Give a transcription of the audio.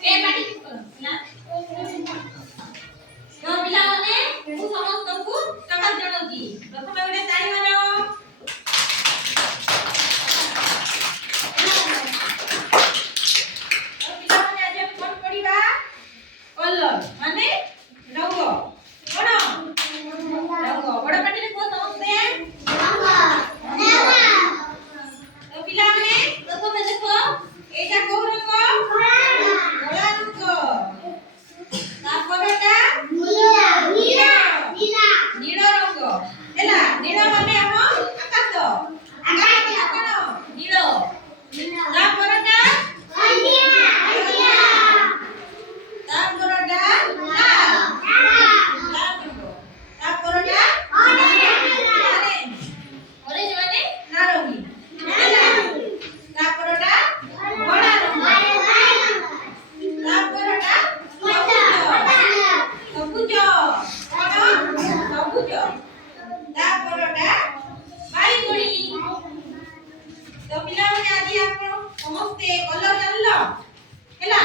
ए पाटी ना तो पिलाने मु समस्तଙ୍କୁ ସକାଳ ଜଣାଉଛି ପ୍ରଥମେ ଗୋଟେ ତାଳି ମାର ତ ପିଲାମାନେ ଆଜି ଆମେ କ'ଣ ପଢିବା କଲର ମାନେ ରଙ୍ଗ କ'ଣ ରଙ୍ଗ ବଡ଼ ପାଟିରେ କୁହ ସମସ୍ତେ ରଙ୍ଗ ତ ପିଲାମାନେ ପ୍ରଥମେ ଦେଖ ଏଇଟା କୋଉ ରଙ୍ଗ ଧଳା ରଙ୍ଗ ତାପରଟା नीला रंग हैला नीला माने हम आकाश आकाश कोन नीलो तापरटा हल्दिया तापरटा लाल रंग तापरटा ऑरेंज ऑरेंज माने नारंगी हैला तापरटा बड़ा रंग तापरटा सबुज सबुज तापरटा बाईगणी तो पिला माने आज आपण समस्त कलर जानलो हैला